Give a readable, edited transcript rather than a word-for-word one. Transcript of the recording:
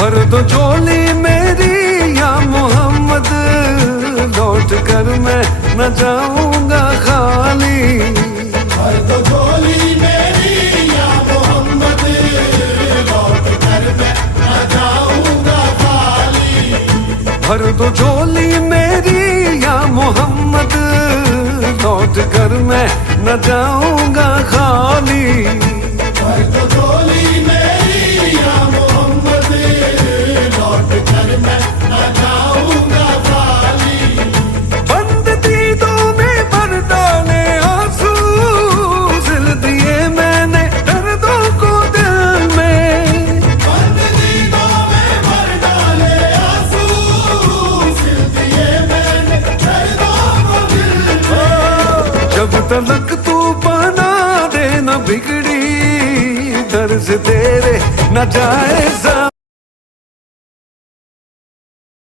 भर दो झोली मेरी या मोहम्मद, लौट कर मैं न जाऊंगा खाली। भर दो झोली मेरी या मोहम्मद, लौट कर मैं न जाऊंगा खाली। भर दो झोली मेरी या मोहम्मद, लौट कर मैं न जाऊंगा खाली। भर दो झोली मेरी या मोहम्मद, लौट कर मैं न जाऊंगा खाली। बंद दीदों में भर डाले आंसू, सिल दिए मैंने दर्दों को दिल में। बंद दीदों में भर डाले आंसू, सिल दिए मैंने दर्दों को दिल में। जब तलक तू बना दे न बिगड़ी, दर्द तेरे न जाए ज़मीं।